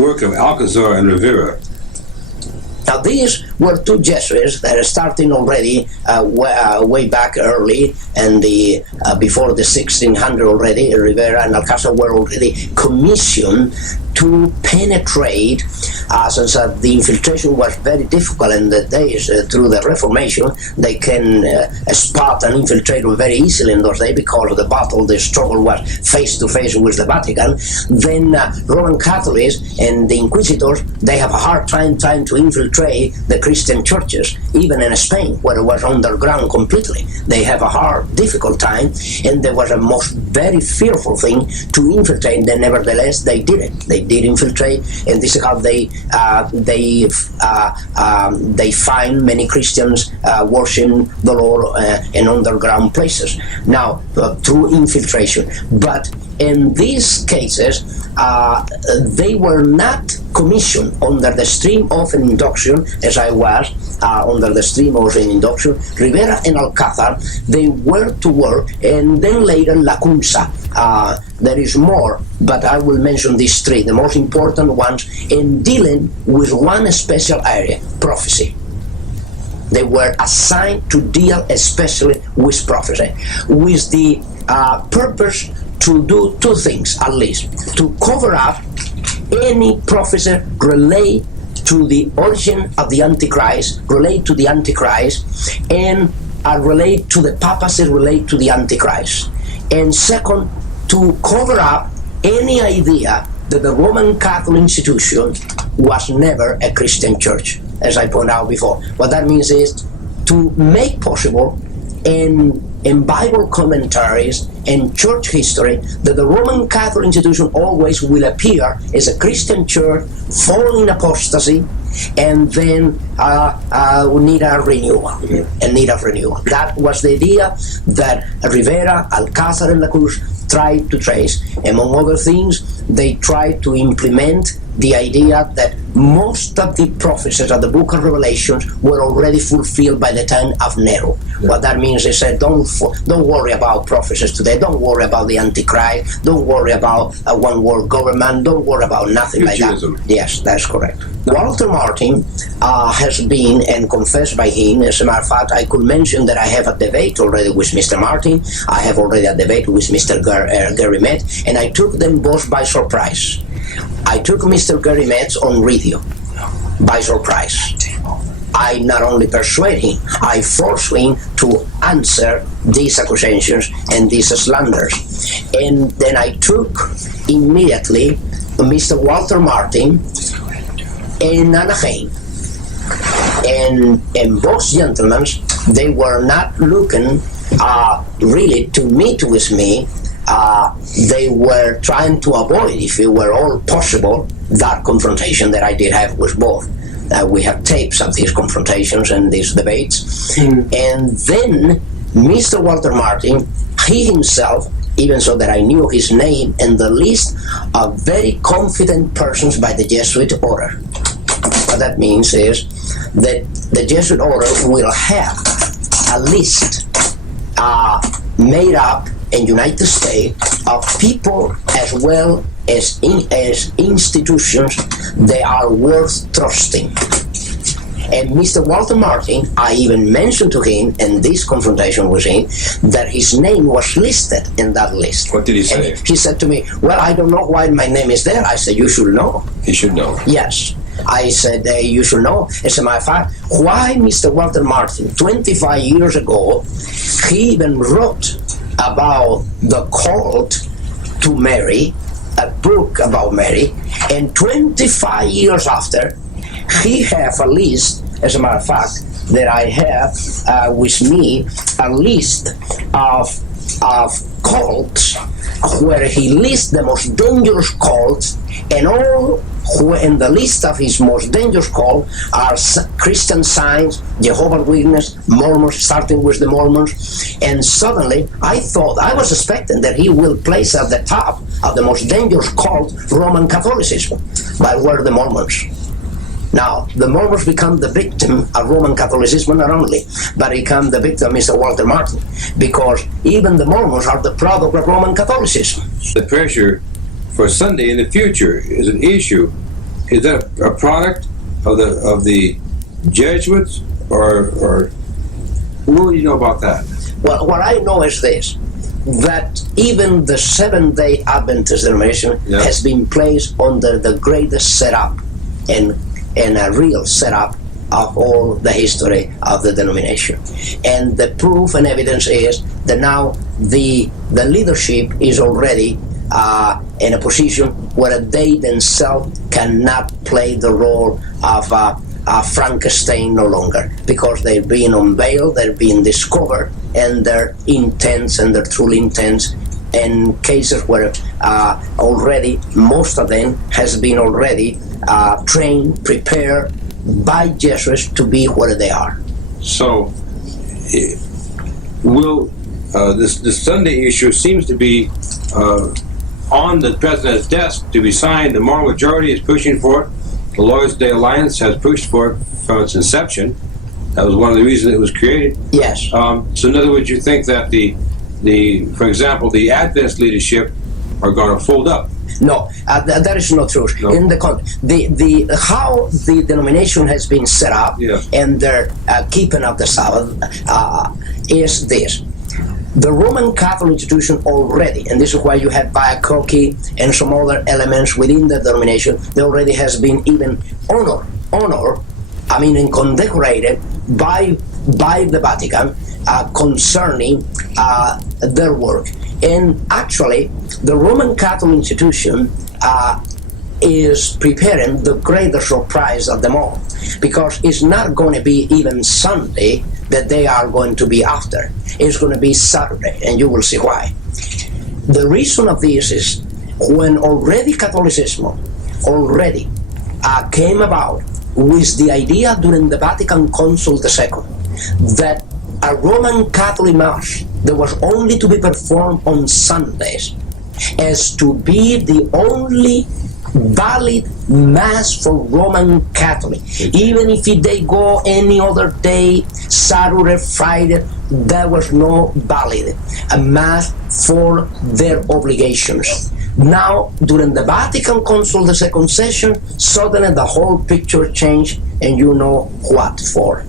work of Alcazar and Rivera. Now these were two Jesuits that are starting already way back early, and before the 1600 already. Rivera and Alcazar were already commissioned to penetrate, since the infiltration was very difficult in the days through the Reformation. They can spot an infiltrator very easily in those days because the struggle was face to face with the Vatican. Then Roman Catholics and the Inquisitors, they have a hard time trying to infiltrate the Christian churches, even in Spain, where it was underground completely. They have a hard, difficult time, and there was a very fearful thing to infiltrate. Then nevertheless, they did it. They did infiltrate, and this is how they find many Christians worshiping the Lord in underground places. Now, through infiltration. But in these cases, they were not commissioned under the stream of an induction, as I was under the stream of an induction. Rivera and Alcázar, they were to work, and then later Lacunza. There is more, but I will mention these three, the most important ones, in dealing with one special area, prophecy. They were assigned to deal especially with prophecy, with the purpose to do two things at least: to cover up any prophecy relate to the origin of the Antichrist, relate to the Antichrist, and relate to the papacy, relate to the Antichrist. And second, to cover up any idea that the Roman Catholic institution was never a Christian church, as I pointed out before. What that means is to make possible in Bible commentaries and church history that the Roman Catholic institution always will appear as a Christian church following apostasy, and then we need a renewal. That was the idea that Rivera, Alcázar, and Lacunza tried to trace. Among other things, they tried to implement the idea that most of the prophecies of the book of Revelations were already fulfilled by the time of Nero. Yeah. What that means is that don't worry about prophecies today, don't worry about the Antichrist, don't worry about a one world government, don't worry about nothing like that. Yes, that's correct. Walter Martin has been, and confessed by him, as a matter of fact, I could mention that I have a debate already with Mr. Martin, I have already a debate with Mr. Gary Metz, and I took them both by surprise. I took Mr. Gary Metz on radio by surprise. I not only persuade him, I force him to answer these accusations and these slanders. And then I took immediately Mr. Walter Martin in Anaheim. And both gentlemen, they were not looking really to meet with me. They were trying to avoid, if it were all possible, that confrontation that I did have with both. We have tapes of these confrontations and these debates. And then Mr. Walter Martin, he himself, even so that I knew his name in the list of very confident persons by the Jesuit order. What that means is that the Jesuit order will have a list made up in United States of people as well as institutions that are worth trusting. And Mr. Walter Martin, I even mentioned to him in this confrontation with him that his name was listed in that list. What did he say? And he said to me, well, I don't know why my name is there. I said, you should know. He should know. Yes. I said, you should know. As a matter of fact, why Mr. Walter Martin, 25 years ago, he even wrote about the cult to Mary, a book about Mary, and 25 years after, he have a list, as a matter of fact, that I have with me, a list of cults where he lists the most dangerous cults, and all who in the list of his most dangerous cults are Christian Science, Jehovah's Witnesses, Mormons, starting with the Mormons. And suddenly I thought, I was expecting that he will place at the top of the most dangerous cult Roman Catholicism, but were the Mormons. Now, the Mormons become the victim of Roman Catholicism not only, but become the victim of Mr. Walter Martin, because even the Mormons are the product of Roman Catholicism. The pressure for Sunday in the future is an issue, is that a product of the Jesuits, or what do you know about that? Well, what I know is this, that even the Seventh-day Adventist denomination has been placed under the greatest setup and a real setup of all the history of the denomination. And the proof and evidence is that now the leadership is already in a position where they themselves cannot play the role of Frankenstein no longer, because they're being unveiled, they're being discovered, and their intents and their true intents, in cases where already most of them has been already trained, prepared by Jesuits to be where they are. So, will this Sunday issue seems to be on the president's desk to be signed? The moral majority is pushing for it. The Lord's Day Alliance has pushed for it from its inception. That was one of the reasons it was created. Yes. So in other words, you think that for example, the Adventist leadership are going to fold up? No, that is not true. No. In the how the denomination has been set up and their keeping of the Sabbath is this. The Roman Catholic institution already, and this is why you have Biacochi and some other elements within the denomination, they already has been even honored, and condecorated by the Vatican concerning their work. And actually, the Roman Catholic institution is preparing the greater surprise of them all, because it's not going to be even Sunday that they are going to be after. It's going to be Saturday, and you will see why. The reason of this is when already Catholicism already came about with the idea during the Vatican Council II that a Roman Catholic Mass that was only to be performed on Sundays as to be the only valid Mass for Roman Catholic. Even if they go any other day, Saturday, Friday, there was no valid a Mass for their obligations. Now, during the Vatican Council, the second session, suddenly the whole picture changed, and you know what for.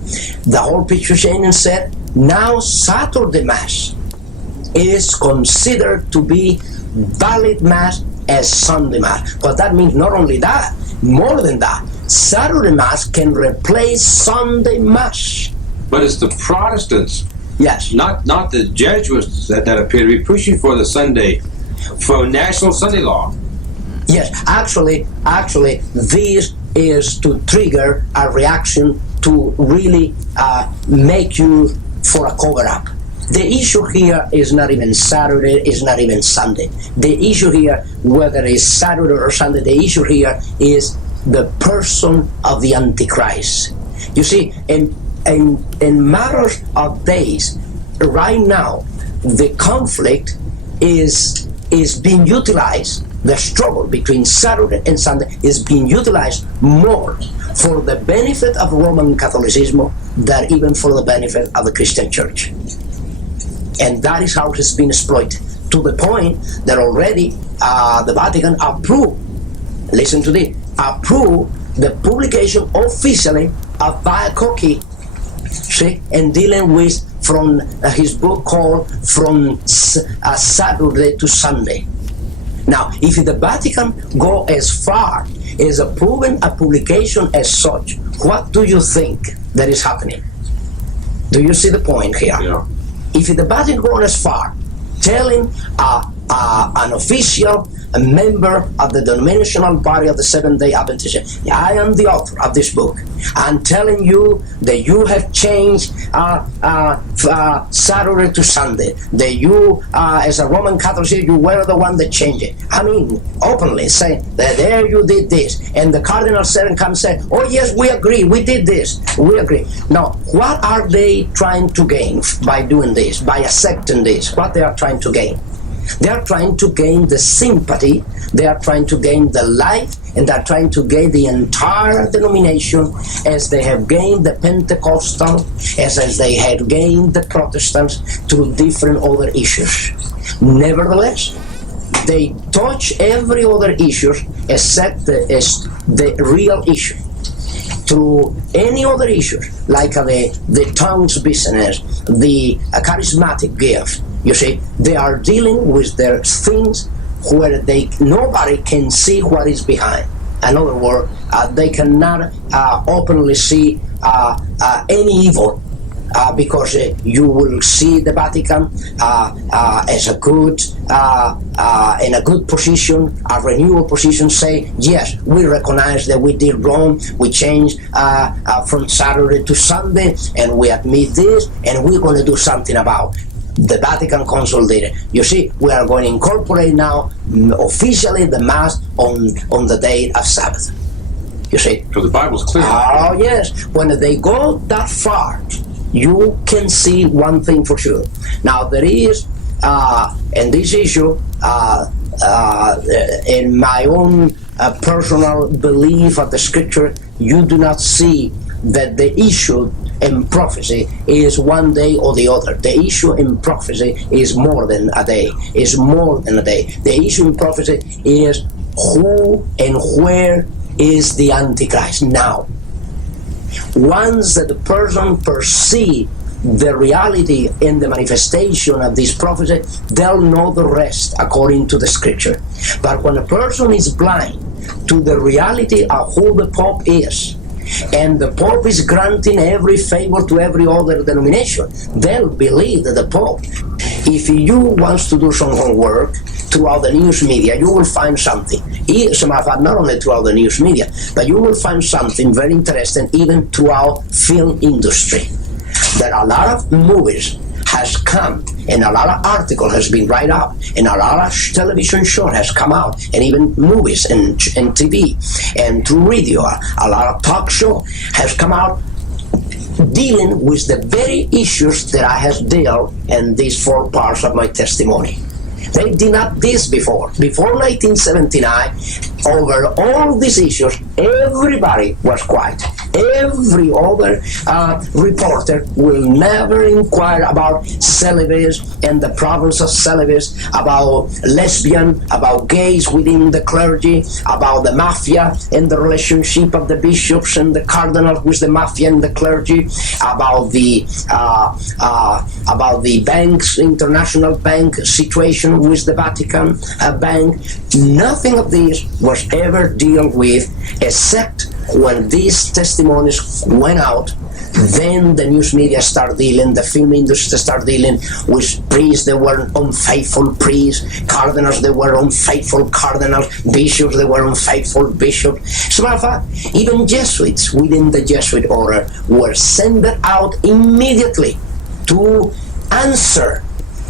The whole picture changed and said, now Saturday Mass is considered to be valid Mass as Sunday Mass. But that means not only that, more than that, Saturday Mass can replace Sunday Mass. But it's the Protestants, yes, not the Jesuits that appear to be pushing for the Sunday, for national Sunday law. Yes, actually, this is to trigger a reaction to really make you for a cover-up. The issue here is not even Saturday, is not even Sunday. The issue here, whether it's Saturday or Sunday, the issue here is the person of the Antichrist. You see, in matters of days, right now, the conflict is being utilized. The struggle between Saturday and Sunday is being utilized more for the benefit of Roman Catholicism than even for the benefit of the Christian Church. And that is how it has been exploited, to the point that already the Vatican approved, listen to this, approved the publication officially of Biacochi, and dealing with from his book called From Saturday to Sunday. Now, if the Vatican go as far as approving a publication as such, what do you think that is happening? Do you see the point here? Yeah. If the Vatican goes as far, telling an official, a member of the denominational body of the Seventh-day Adventists, I am the author of this book, I'm telling you that you have changed Saturday to Sunday, that you, as a Roman Catholic, you were the one that changed it. I mean, openly saying that there you did this, and the Cardinal comes and said, oh yes, we agree, we did this, we agree. Now, what are they trying to gain by doing this, by accepting this? What they are trying to gain? They are trying to gain the sympathy, they are trying to gain the life, and they are trying to gain the entire denomination as they have gained the Pentecostal, as they have gained the Protestants through different other issues. Nevertheless, They touch every other issue except the real issue. Through any other issues, like the tongues business, the charismatic gift, you see, they are dealing with their things where nobody can see what is behind. In other words, they cannot openly see any evil. Because you will see the Vatican as a good, in a good position, a renewal position, say, yes, we recognize that we did wrong, we changed from Saturday to Sunday, and we admit this, and we're going to do something about it. The Vatican Council did it. You see, we are going to incorporate now officially the Mass on the day of Sabbath. You see? So the Bible's clear. Oh, yes. When they go that far, you can see one thing for sure. Now there is, in this issue, in my own personal belief of the Scripture, you do not see that the issue in prophecy is one day or the other. The issue in prophecy is more than a day. Is more than a day. The issue in prophecy is who and where is the Antichrist now. Once that the person perceives the reality in the manifestation of this prophecy, they'll know the rest according to the Scripture. But when a person is blind to the reality of who the Pope is, and the Pope is granting every favor to every other denomination, they'll believe that the Pope. If you want to do some homework throughout the news media, you will find something. As a matter of fact, not only throughout the news media, but you will find something very interesting even throughout film industry. That a lot of movies has come, and a lot of article has been written out, and a lot of television show has come out, and even movies and TV, and through radio, a lot of talk show has come out dealing with the very issues that I have dealt in these 4 parts of my testimony. They did not this before. Before 1979, over all these issues, everybody was quiet. Every other reporter will never inquire about celibacy and the problems of celibacy, about lesbian, about gays within the clergy, about the mafia and the relationship of the bishops and the cardinals with the mafia and the clergy, about the banks, international bank situation with the Vatican bank. Nothing of this was ever dealt with, except when these testimonies went out. Then the news media started dealing, the film industry started dealing with priests that were unfaithful priests, cardinals that were unfaithful cardinals, bishops that were unfaithful bishops. As a matter of fact, even Jesuits within the Jesuit order were sent out immediately to answer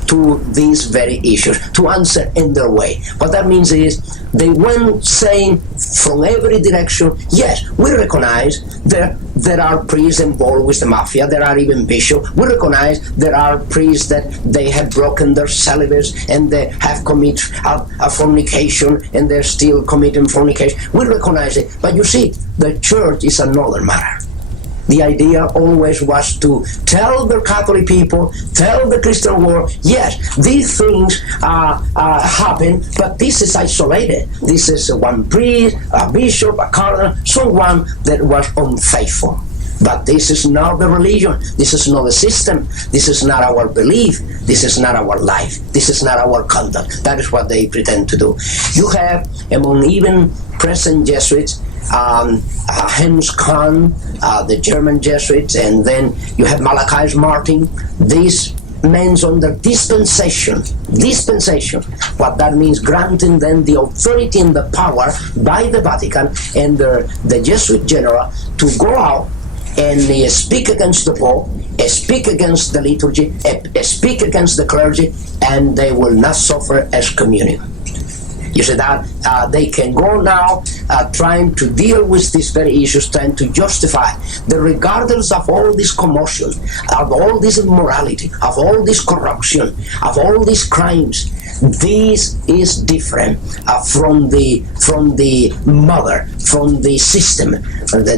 to these very issues, to answer in their way. What that means is they went saying from every direction, yes, we recognize there are priests involved with the mafia, there are even bishops, we recognize there are priests that they have broken their celibacy and they have committed a fornication and they're still committing fornication. We recognize it, but you see, the church is another matter. The idea always was to tell the Catholic people, tell the Christian world, yes, these things happen, but this is isolated. This is one priest, a bishop, a cardinal, someone that was unfaithful. But this is not the religion, this is not the system, this is not our belief, this is not our life, this is not our conduct. That is what they pretend to do. You have, among even present Jesuits, Hans Kahn, the German Jesuits, and then you have Malachi Martin. These men under dispensation. What that means, granting them the authority and the power by the Vatican and the Jesuit general to go out and speak against the Pope, speak against the liturgy, speak against the clergy, and they will not suffer excommunion. You see that they can go now trying to deal with these very issues, trying to justify that regardless of all this commotion, of all this immorality, of all this corruption, of all these crimes, this is different from the mother, from the system.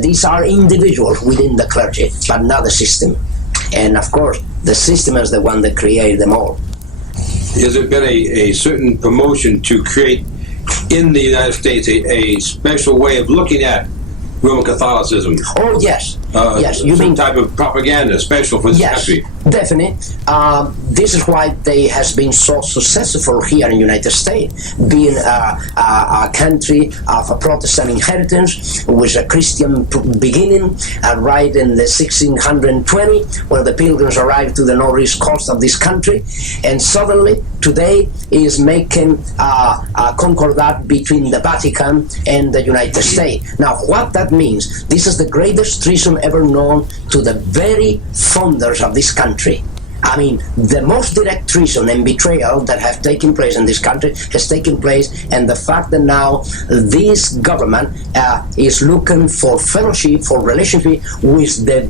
These are individuals within the clergy, but not the system. And of course, the system is the one that created them all. has there been a certain promotion to create in the United States a special way of looking at Roman Catholicism? Oh, yes. Yes, you some mean type of propaganda special for this country? Definitely. This is why they has been so successful here in the United States, being a country of a Protestant inheritance with a Christian beginning, right in the 1620, when the Pilgrims arrived to the northeast coast of this country, and suddenly today is making a concordat between the Vatican and the United States. Now, what that means, this is the greatest treason ever known to the very founders of this country. I mean, the most direct treason and betrayal that have taken place in this country has taken place, and the fact that now this government is looking for fellowship, for relationship with the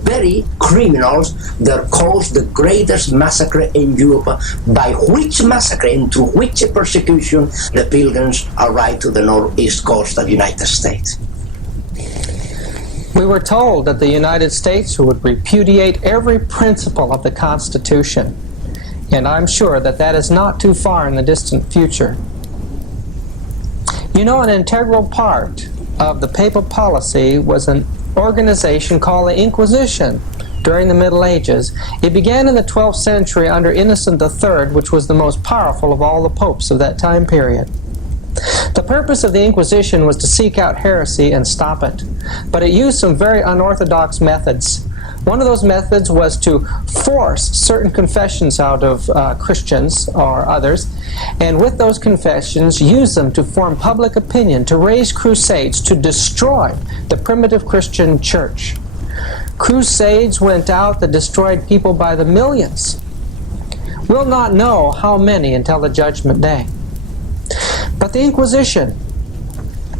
very criminals that caused the greatest massacre in Europe, by which massacre and through which persecution the Pilgrims arrived to the northeast coast of the United States. We were told that the United States would repudiate every principle of the Constitution, and I'm sure that that is not too far in the distant future. You know, an integral part of the papal policy was an organization called the Inquisition during the Middle Ages. It began in the 12th century under Innocent III, which was the most powerful of all the popes of that time period. The purpose of the Inquisition was to seek out heresy and stop it, but it used some very unorthodox methods. One of those methods was to force certain confessions out of Christians or others, and with those confessions use them to form public opinion, to raise crusades, to destroy the primitive Christian church. Crusades went out that destroyed people by the millions. We'll not know how many until the Judgment Day. But the Inquisition,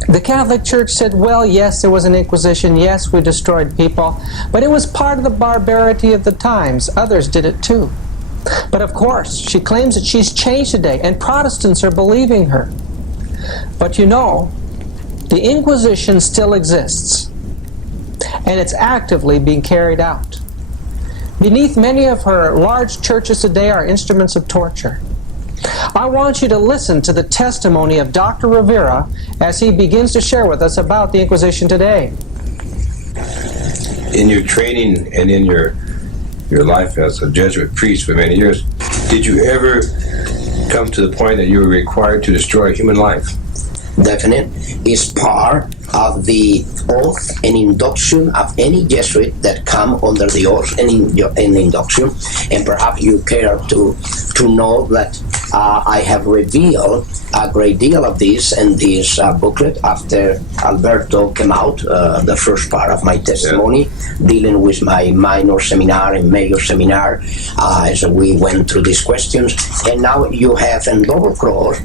the Catholic Church said, well, yes, there was an Inquisition, yes, we destroyed people, but it was part of the barbarity of the times. Others did it too. But of course, she claims that she's changed today, and Protestants are believing her. But you know, the Inquisition still exists, and it's actively being carried out. Beneath many of her large churches today are instruments of torture. I want you to listen to the testimony of Dr. Rivera as he begins to share with us about the Inquisition today. In your training and in your life as a Jesuit priest for many years, did you ever come to the point that you were required to destroy human life? Definite is part of the oath and induction of any Jesuit that come under the oath and induction, and perhaps you care to know that I have revealed a great deal of this in this booklet after Alberto came out, the first part of my testimony, dealing with my minor seminar and major seminar as we went through these questions. And now you have in double cross,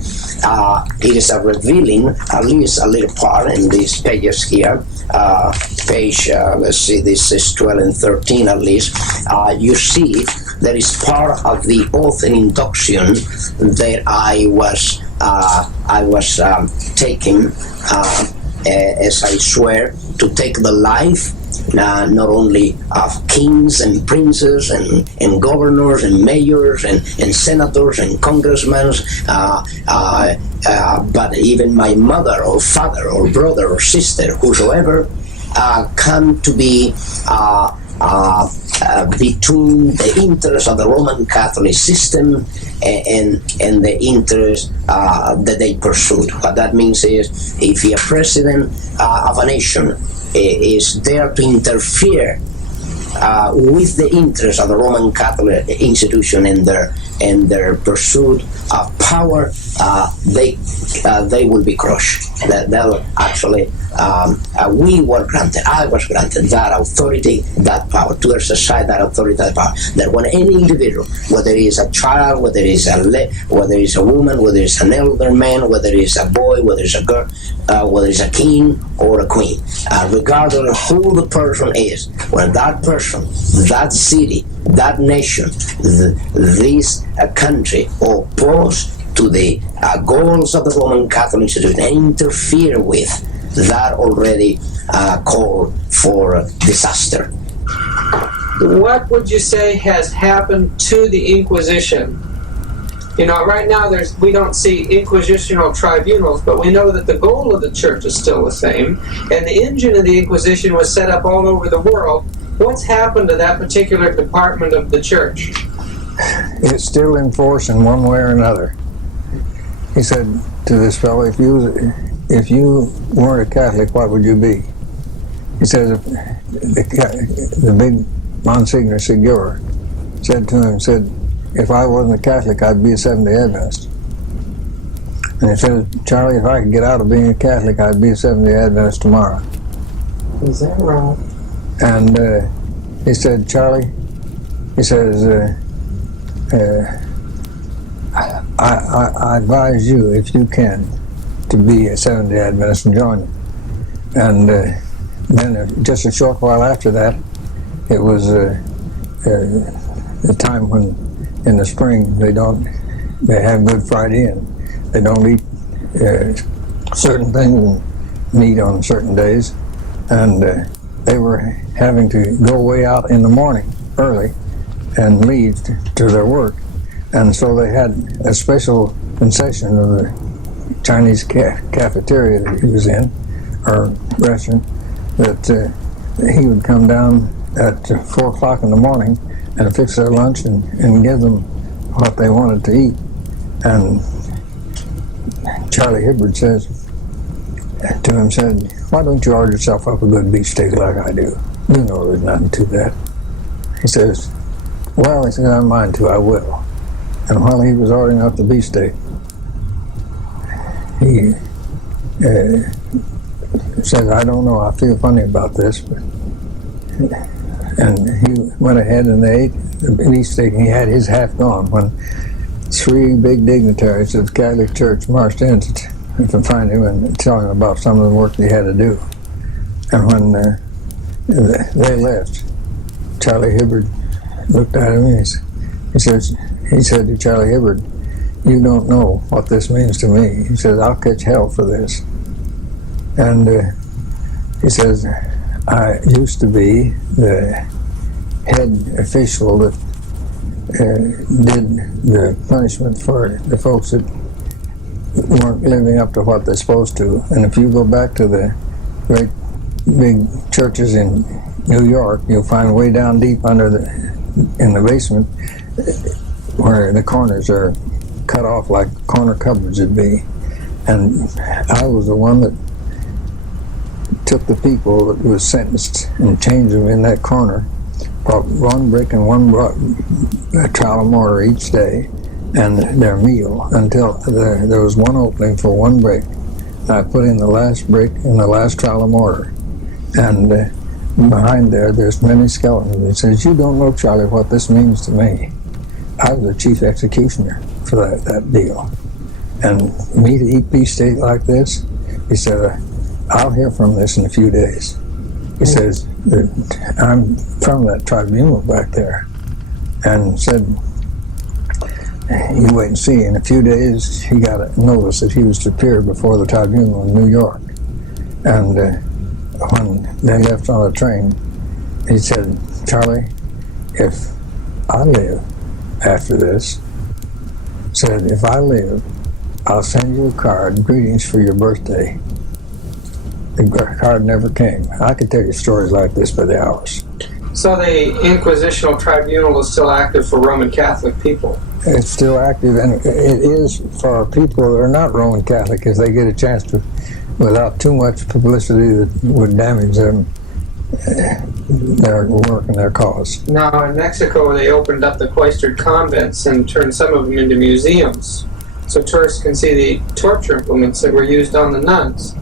it is a revealing, at least a little part in these pages here, page, let's see, this is 12 and 13 at least, you see there is part of the oath and induction that I was taking as I swear to take the life not only of kings and princes and governors and mayors and senators and congressmen, but even my mother or father or brother or sister, whosoever, come to be between the interests of the Roman Catholic system and the interests that they pursued. What that means is, if a president of a nation is there to interfere with the interests of the Roman Catholic institution and their pursuit of power, they will be crushed. They'll actually, we were granted, I was granted that authority, that power, to exercise that authority, that power. That when any individual, whether he is a child, whether he is a woman, whether it's an elder man, whether it's a boy, whether it's a girl, whether it's a king or a queen, regardless of who the person is, when that person, that city, that nation, this country oppose to the goals of the Roman Catholic institution and interfere with, that already called for disaster. What would you say has happened to the Inquisition? You know, right now we don't see inquisitional tribunals, but we know that the goal of the church is still the same, and the engine of the Inquisition was set up all over the world. What's happened to that particular department of the church? It's still in force in one way or another. He said to this fellow, if you weren't a Catholic, what would you be? He said, the big Monsignor Segura said to him, said, if I wasn't a Catholic, I'd be a Seventh-day Adventist. And he said, Charlie, if I could get out of being a Catholic, I'd be a Seventh-day Adventist tomorrow. Is that right? And he said, Charlie, he says, I advise you, if you can, to be a Seventh-day Adventist and join you. And then just a short while after that, it was the time when in the spring they have Good Friday and they don't eat certain things and meat on certain days, and they were having to go way out in the morning early and leave to their work, and so they had a special concession of the Chinese cafeteria that he was in, or restaurant, that he would come down at 4 o'clock in the morning and fix their lunch and give them what they wanted to eat. And Charlie Hibbard says to him, said, why don't you order yourself up a good beefsteak like I do? You know there's nothing to that. He says, well, he said, I mind to, I will. And while he was ordering up the beefsteak, he said, I don't know, I feel funny about this. And he went ahead and they ate the beefsteak, and he had his half gone when 3 big dignitaries of the Catholic Church marched in to find him and tell him about some of the work they had to do. And when they left, Charlie Hibbard looked at him and he said to Charlie Hibbard, you don't know what this means to me. He says, I'll catch hell for this. And he says, I used to be the head official that did the punishment for the folks that weren't living up to what they're supposed to. And if you go back to the great big churches in New York, you'll find way down deep in the basement where the corners are cut off like corner cupboards would be. And I was the one that took the people that was sentenced and changed them in that corner, brought 1 brick and 1 trowel of mortar each day and their meal until there was 1 opening for 1 brick. And I put in the last brick and the last trowel of mortar. And behind there's many skeletons. He says, you don't know, Charlie, what this means to me. I was the chief executioner for that deal. And me to eat beefsteak like this, he said, I'll hear from this in a few days. He says, I'm from that tribunal back there. And said, you wait and see. In a few days, he got a notice that he was to appear before the tribunal in New York. And when they left on the train, he said, Charlie, if I live after this, said, if I live, I'll send you a card, greetings for your birthday. The card never came. I could tell you stories like this by the hours. So the Inquisitional Tribunal is still active for Roman Catholic people? It's still active, and it is for people that are not Roman Catholic, if they get a chance to, without too much publicity that would damage them, their work and their cause. Now in Mexico they opened up the cloistered convents and turned some of them into museums, so tourists can see the torture implements that were used on the nuns.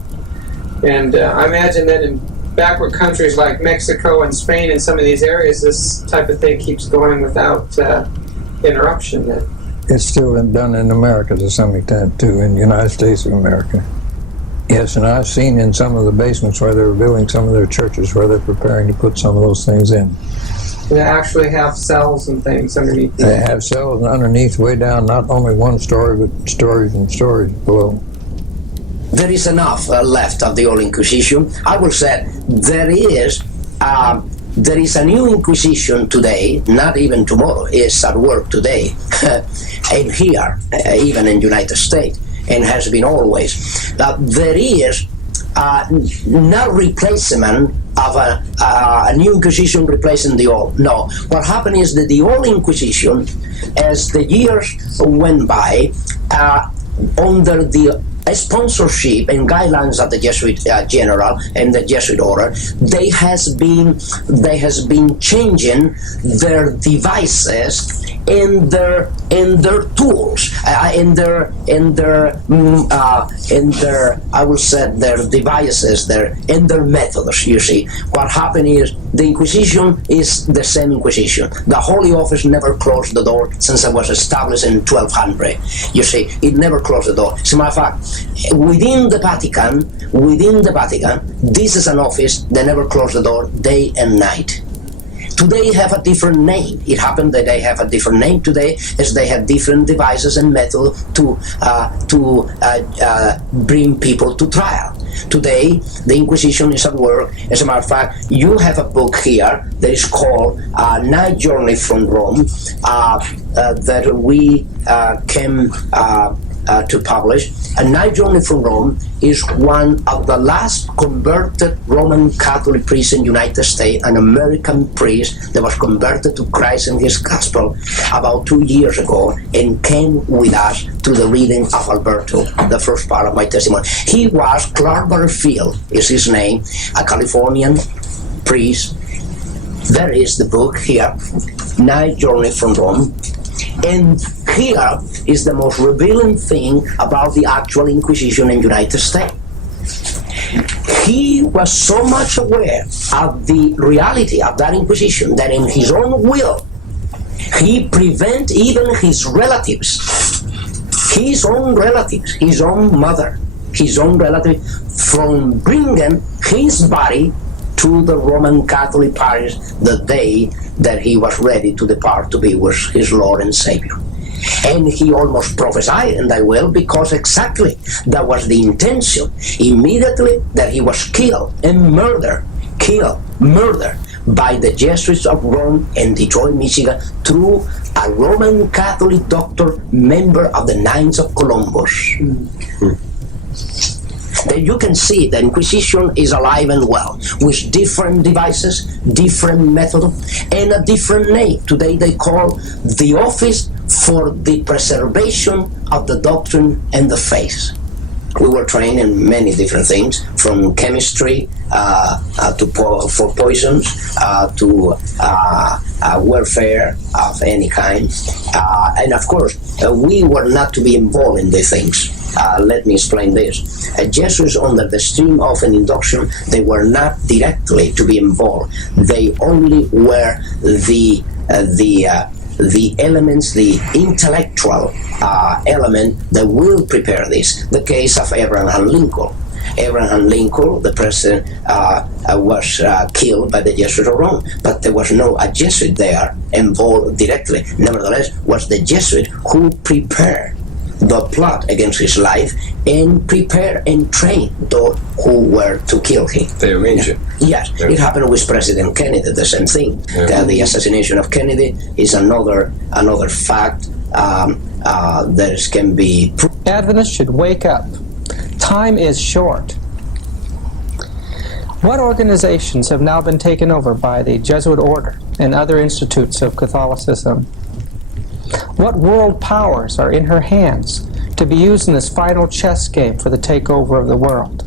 And I imagine that in backward countries like Mexico and Spain and some of these areas, this type of thing keeps going without interruption then. It's still done in America to some extent too, in the United States of America. Yes, and I've seen in some of the basements where they're building some of their churches where they're preparing to put some of those things in. They actually have cells and things underneath. They have cells underneath, way down, not only 1 story, but stories and stories below. There is enough left of the old Inquisition. I will say there is there is a new Inquisition today, not even tomorrow, it's at work today, and here, even in the United States, and has been always. There is not replacement of a new Inquisition replacing the old. No, what happened is that the old Inquisition, as the years went by, under the sponsorship and guidelines of the Jesuit general and the Jesuit order, they has been changing their devices and their tools and their I will say their devices and their methods. You see, what happened is the Inquisition is the same Inquisition. The Holy Office never closed the door since it was established in 1200. You see, it never closed the door. As a matter of fact, within the Vatican, this is an office that never closed the door day and night. Today have a different name. It happened that they have a different name today, as they have different devices and methods to bring people to trial. Today, the Inquisition is at work. As a matter of fact, you have a book here that is called Night Journey from Rome, that we came to publish. A Night Journey from Rome is one of the last converted Roman Catholic priests in the United States, an American priest that was converted to Christ and his gospel about 2 years ago and came with us to the reading of Alberto, the first part of my testimony. He was Clark Butterfield, is his name, a Californian priest. There is the book here, Night Journey from Rome. And here is the most revealing thing about the actual Inquisition in the United States. He was so much aware of the reality of that Inquisition that in his own will, he prevented even his relatives, his own mother, his own relative, from bringing his body to the Roman Catholic parish the day that he was ready to depart to be with his Lord and Savior. And he almost prophesied, and I will, because exactly that was the intention. Immediately that he was killed and murdered by the Jesuits of Rome and Detroit, Michigan, through a Roman Catholic doctor, member of the Knights of Columbus. Then you can see the Inquisition is alive and well, with different devices, different methods, and a different name. Today they call the Office for the Preservation of the Doctrine and the Faith. We were trained in many different things, from chemistry for poisons to warfare of any kind. And of course, we were not to be involved in these things. Let me explain this. Jesuits, under the stream of an induction, they were not directly to be involved. They only were the elements, the intellectual element that will prepare this. The case of Abraham Lincoln. Abraham Lincoln, the president, was killed by the Jesuits of Rome, but there was no a Jesuit there involved directly. Nevertheless, was the Jesuit who prepared the plot against his life and prepare and train those who were to kill him. They arranged it. Yes, it happened with President Kennedy, the same thing. The assassination of Kennedy is another fact that can be proved. Adventists should wake up. Time is short. What organizations have now been taken over by the Jesuit order and other institutes of Catholicism? What world powers are in her hands to be used in this final chess game for the takeover of the world?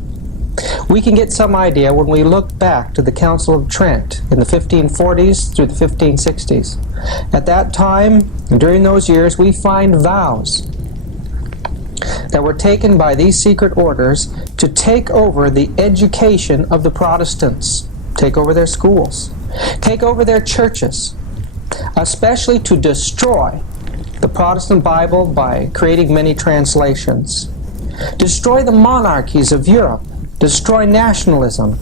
We can get some idea when we look back to the Council of Trent in the 1540s through the 1560s. At that time, during those years, we find vows that were taken by these secret orders to take over the education of the Protestants, take over their schools, take over their churches, especially to destroy the Protestant Bible by creating many translations, destroy the monarchies of Europe, destroy nationalism,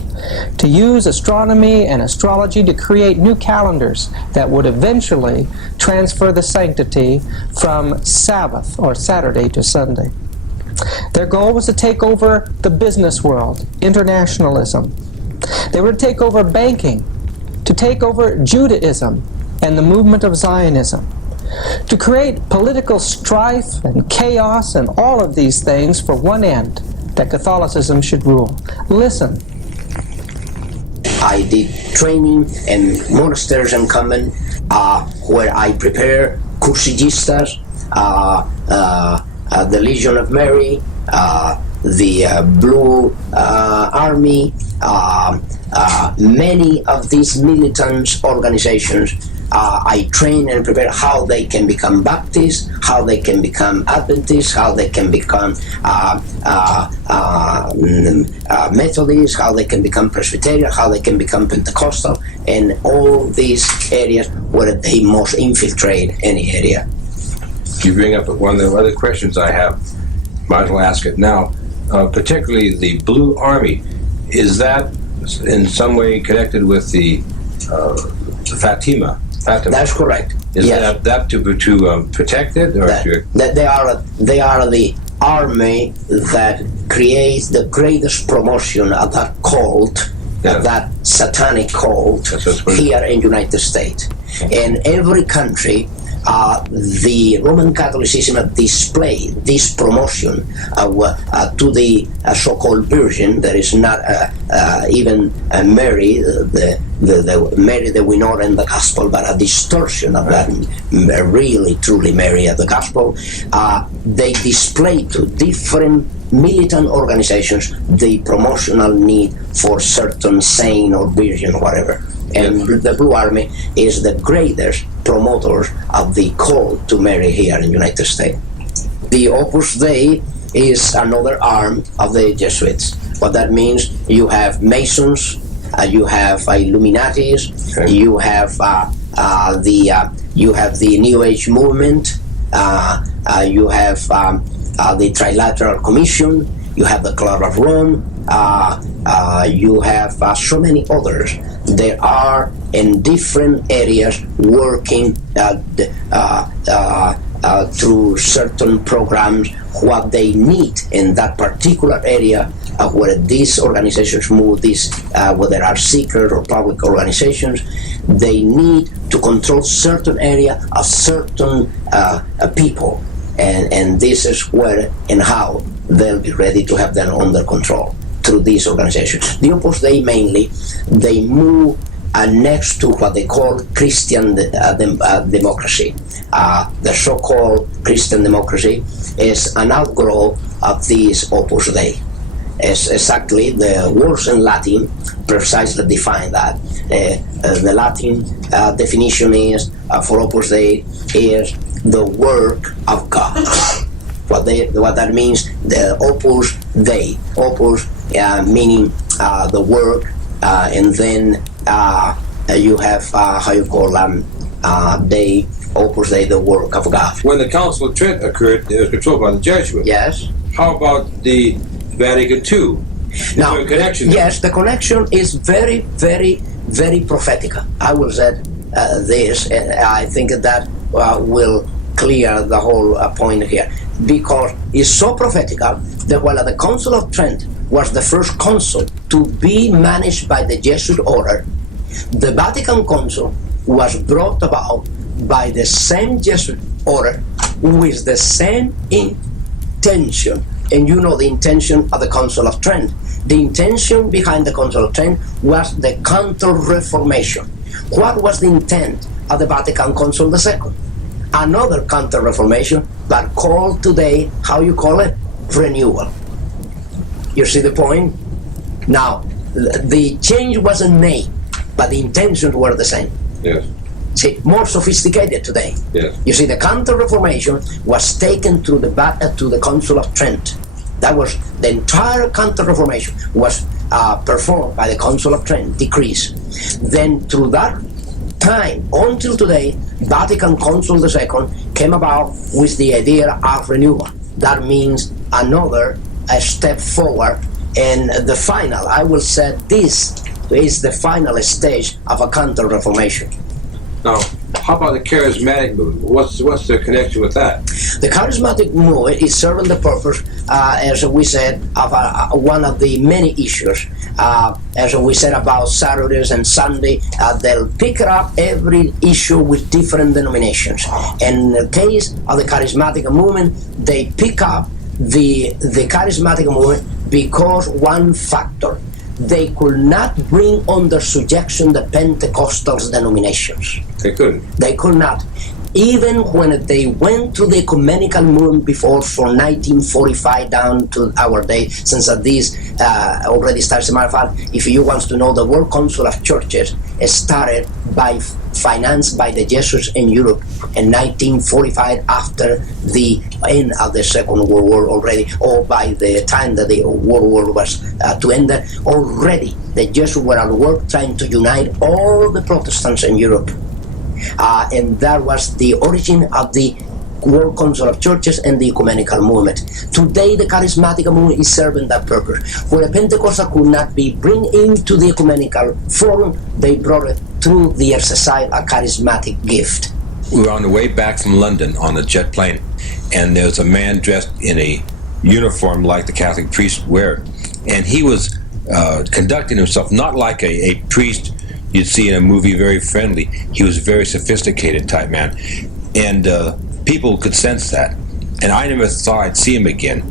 to use astronomy and astrology to create new calendars that would eventually transfer the sanctity from Sabbath or Saturday to Sunday. Their goal was to take over the business world, internationalism. They were to take over banking, to take over Judaism and the movement of Zionism, to create political strife and chaos and all of these things for one end, that Catholicism should rule. Listen. I did training in monasteries and convent where I prepare cursillistas, the Legion of Mary, the Blue Army, many of these militant organizations. I train and prepare how they can become Baptists, how they can become Adventists, how they can become Methodists, how they can become Presbyterian, how they can become Pentecostal, and all these areas where they must infiltrate any area. You bring up one of the other questions I have. Might as well ask it now. Particularly the Blue Army. Is that in some way connected with the Fatima? That's correct. Is yes. that to protect it, or that they are the army that creates the greatest promotion of that cult, of that satanic cult here in the United States. In every country, the Roman Catholicism displayed this promotion to the so-called Virgin. There is not even Mary, the Mary that we know in the Gospel, but a distortion of that really, truly Mary of the Gospel. They display to different militant organizations the promotional need for certain saint or virgin, whatever. And the Blue Army is the greatest promoters of the call to Mary here in the United States. The Opus Dei is another arm of the Jesuits. What that means, you have Masons, you have Illuminatis, you have the New Age movement, you have the Trilateral Commission, you have the Club of Rome, you have so many others. They are in different areas working through certain programs what they need in that particular area where these organizations move, whether they are secret or public organizations. They need to control certain area of certain people, and this is where and how they'll be ready to have them under control through these organizations. The Opus Dei mainly, they move next to what they call Christian democracy. The so-called Christian democracy is an outgrowth of this Opus Dei. It's exactly the words in Latin precisely define that. The Latin definition is for Opus Dei is the work of God. What that means, the Opus Dei, Opus meaning the work, and then you have how you call Dei, Opus Dei, the work of God. When the Council of Trent occurred, it was controlled by the Jesuits. Yes. How about the Vatican II? Now, a connection yes, the connection is very, very, very prophetic. I will say this, and I think that will clear the whole point here, because it's so prophetic that while the Council of Trent was the first council to be managed by the Jesuit order, the Vatican Council was brought about by the same Jesuit order with the same intention. And you know the intention of the Council of Trent. The intention behind the Council of Trent was the Counter-Reformation. What was the intent of the Vatican Council II? Another Counter-Reformation, but called today, how you call it? Renewal. You see the point? Now, the change wasn't made, but the intentions were the same. Yes. See, more sophisticated today. Yes. You see, the Counter-Reformation was taken to the Council of Trent. That was the entire Counter-Reformation was performed by the Council of Trent, decrees. Then through that time until today, Vatican Council II came about with the idea of renewal. That means another step forward, and the final, I will say this is the final stage of a Counter-Reformation. Now, how about the charismatic movement? What's the connection with that? The charismatic movement is serving the purpose, as we said, of one of the many issues. as we said about Saturdays and Sunday, they'll pick up every issue with different denominations. In the case of the charismatic movement, they pick up the charismatic movement because one factor: they could not bring under subjection the Pentecostal denominations. They couldn't. They could not. Even when they went to the ecumenical movement before, from 1945 down to our day, since this already starts. As a matter of fact, if you want to know, the World Council of Churches started financed by the Jesuits in Europe in 1945, after the end of the Second World War already, or by the time that the World War was to end. Already the Jesuits were at work trying to unite all the Protestants in Europe. And that was the origin of the World Council of Churches and the ecumenical movement. Today, the charismatic movement is serving that purpose. Where the Pentecostal could not be bring into the ecumenical forum, they brought it through the exercise of charismatic gift. We were on the way back from London on a jet plane, and there was a man dressed in a uniform like the Catholic priests wear, and he was conducting himself not like a priest you'd see in a movie, very friendly. He was a very sophisticated type man, and people could sense that. And I never thought I'd see him again,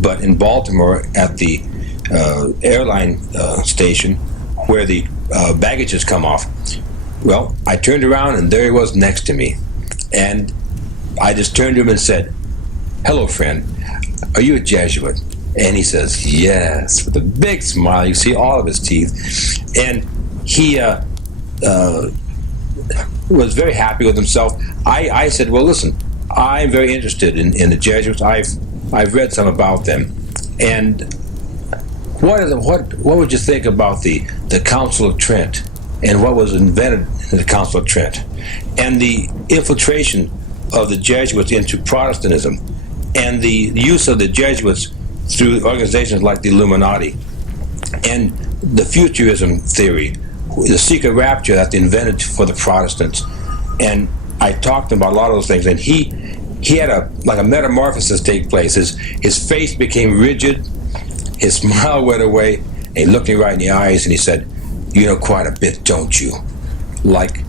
but in Baltimore at the airline station where the baggages come off, well, I turned around and there he was next to me, and I just turned to him and said, "Hello, friend, are you a Jesuit?" And he says, "Yes," with a big smile. You see all of his teeth, and he was very happy with himself. I said, "Well, listen, I'm very interested in the Jesuits. I've read some about them, and what would you think about the Council of Trent, and what was invented in the Council of Trent, and the infiltration of the Jesuits into Protestantism, and the use of the Jesuits through organizations like the Illuminati, and the futurism theory, the secret rapture that they invented for the Protestants." And I talked to him about a lot of those things, and he had a metamorphosis take place. His face became rigid, his smile went away, and he looked me right in the eyes and he said, "You know quite a bit, don't you?" Like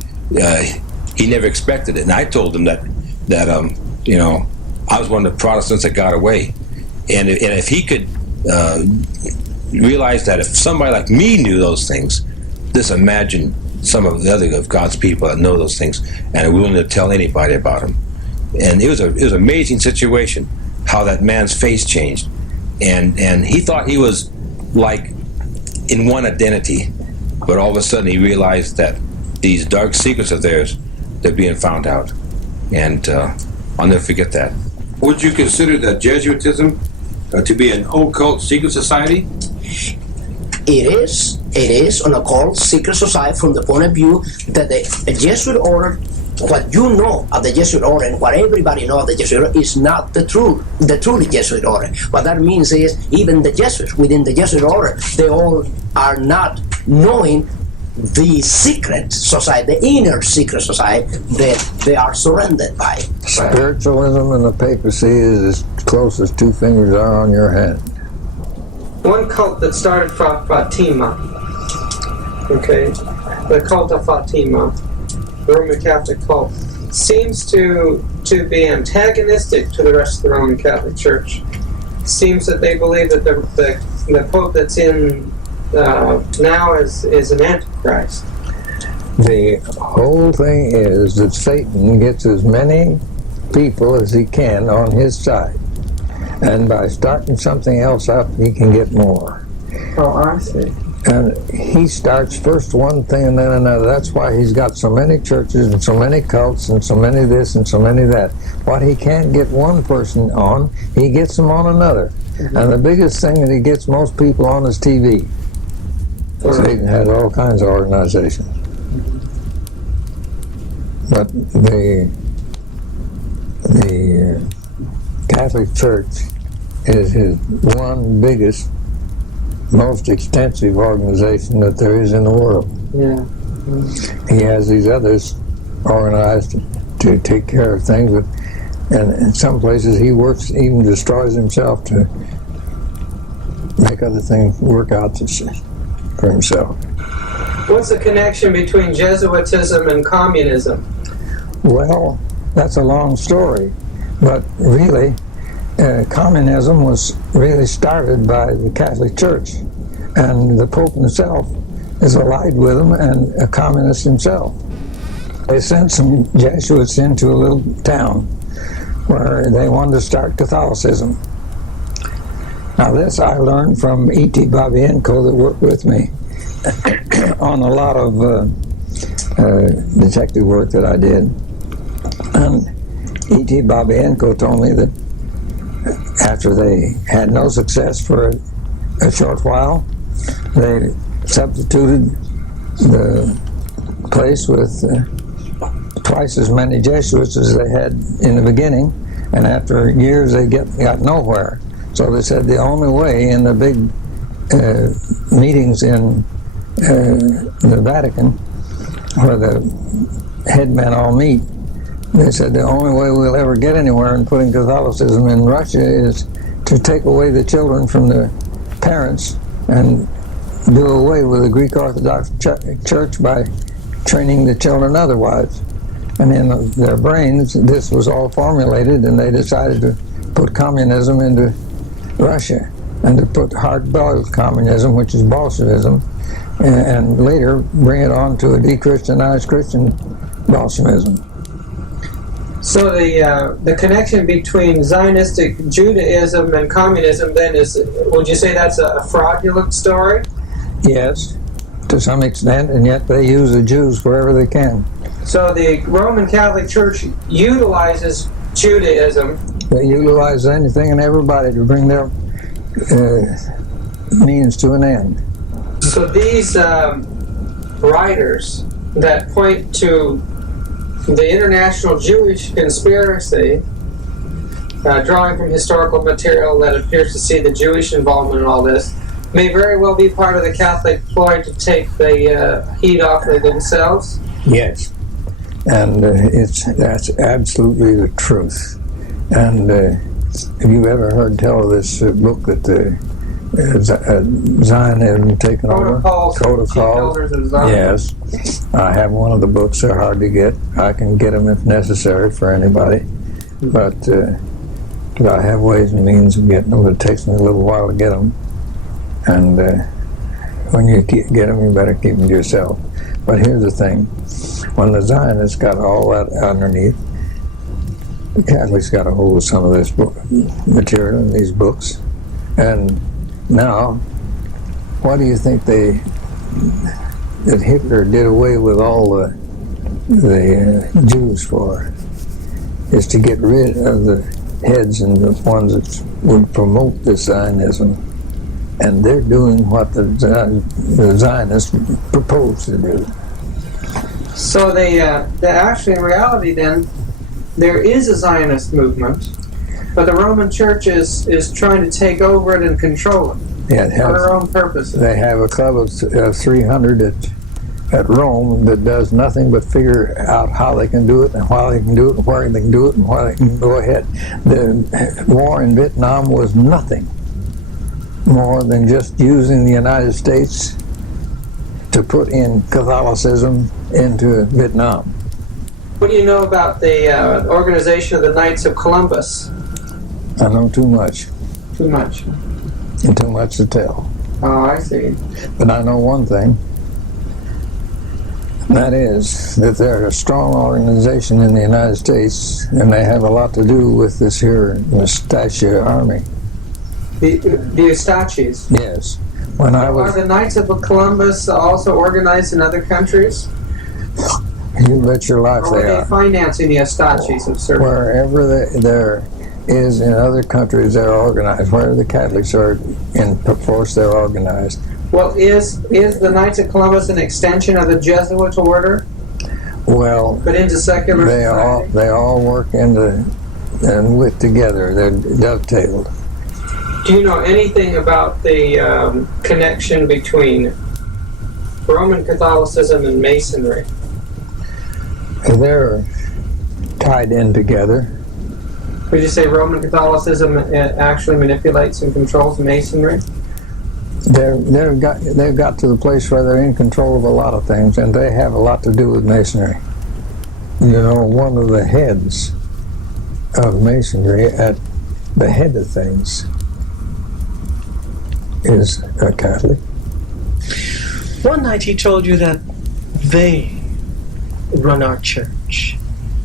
he never expected it. And I told him that I was one of the Protestants that got away, and if he could realize that if somebody like me knew those things, just imagine some of the other of God's people that know those things and are willing to tell anybody about them. And it was an amazing situation how that man's face changed, and he thought he was like in one identity, but all of a sudden he realized that these dark secrets of theirs, they're being found out, and I'll never forget that. Would you consider that Jesuitism to be an occult secret society? It is an occult secret society from the point of view that the Jesuit order, what you know of the Jesuit order and what everybody knows of the Jesuit order, is not the truly Jesuit order. What that means is even the Jesuits within the Jesuit order, they all are not knowing the secret society, the inner secret society that they are surrounded by. Spiritualism and the papacy is as close as two fingers are on your hand. One cult that started from Fatima, okay, the cult of Fatima, the Roman Catholic cult, seems to be antagonistic to the rest of the Roman Catholic Church. Seems that they believe that the Pope that's in now is an antichrist. The whole thing is that Satan gets as many people as he can on his side, and by starting something else up, he can get more. Oh, I see. And he starts first one thing and then another. That's why he's got so many churches and so many cults and so many this and so many that. What he can't get one person on, he gets them on another. Mm-hmm. And the biggest thing that he gets most people on is TV. Satan has all kinds of organizations. But the Catholic Church is his one biggest, most extensive organization that there is in the world. Yeah. He has these others organized to take care of things, but and in some places he works, even destroys himself to make other things work out. for himself. What's the connection between Jesuitism and communism? Well, that's a long story, but really, communism was really started by the Catholic Church, and the Pope himself is allied with them and a communist himself. They sent some Jesuits into a little town where they wanted to start Catholicism. Now this I learned from E.T. Babienko that worked with me on a lot of detective work that I did. And E.T. Babienko told me that after they had no success for a short while, they substituted the place with twice as many Jesuits as they had in the beginning, and after years they got nowhere. So they said the only way in the big meetings in the Vatican, where the headmen all meet, they said the only way we'll ever get anywhere in putting Catholicism in Russia is to take away the children from the parents and do away with the Greek Orthodox Church by training the children otherwise. And in their brains, this was all formulated, and they decided to put communism into Russia and to put hard-boiled communism, which is Bolshevism, and later bring it on to a de-Christianized Christian Bolshevism. So the connection between Zionistic Judaism and communism then is, would you say that's a fraudulent story? Yes, to some extent, and yet they use the Jews wherever they can. So the Roman Catholic Church utilizes Judaism. They utilize anything and everybody to bring their means to an end. So these writers that point to the international Jewish conspiracy, drawing from historical material that appears to see the Jewish involvement in all this, may very well be part of the Catholic ploy to take the heat off of themselves? Yes, and that's absolutely the truth. And have you ever heard tell of this book that Zionism taken over? Protocols. Elders of Zion. Yes, I have one of the books. They're hard to get. I can get them if necessary for anybody, but I have ways and means of getting them. It takes me a little while to get them, and when you get them, you better keep them to yourself. But here's the thing: when the Zionists got all that underneath, the Catholics got a hold of some of this book material in these books, and now, what do you think that Hitler did away with all the Jews for? Is to get rid of the heads and the ones that would promote this Zionism, and they're doing what the Zionists proposed to do. So they actually, in reality, then, there is a Zionist movement, but the Roman Church is trying to take over it and control it for their own purposes. They have a club of 300 at Rome that does nothing but figure out how they can do it and why they can do it and where they can do it and why they can go ahead. The war in Vietnam was nothing more than just using the United States to put in Catholicism into Vietnam. What do you know about the organization of the Knights of Columbus? I know too much. Too much. And too much to tell. Oh, I see. But I know one thing. That is that they're a strong organization in the United States, and they have a lot to do with this here Mustachia Army. The Ustachis? Yes. When I was... Are the Knights of Columbus also organized in other countries? You bet your life or they are. Are they financing the Ustachis of certain... Wherever there is in other countries, they're organized. Wherever the Catholics are in force, they're organized. Well, is the Knights of Columbus an extension of the Jesuit order? Well, but into secular society? They all work together. They're dovetailed. Do you know anything about the connection between Roman Catholicism and Masonry? They're tied in together. Would you say Roman Catholicism actually manipulates and controls Masonry? they've got to the place where they're in control of a lot of things, and they have a lot to do with Masonry. You know, one of the heads of Masonry, at the head of things, is a Catholic. One night he told you that they run our church.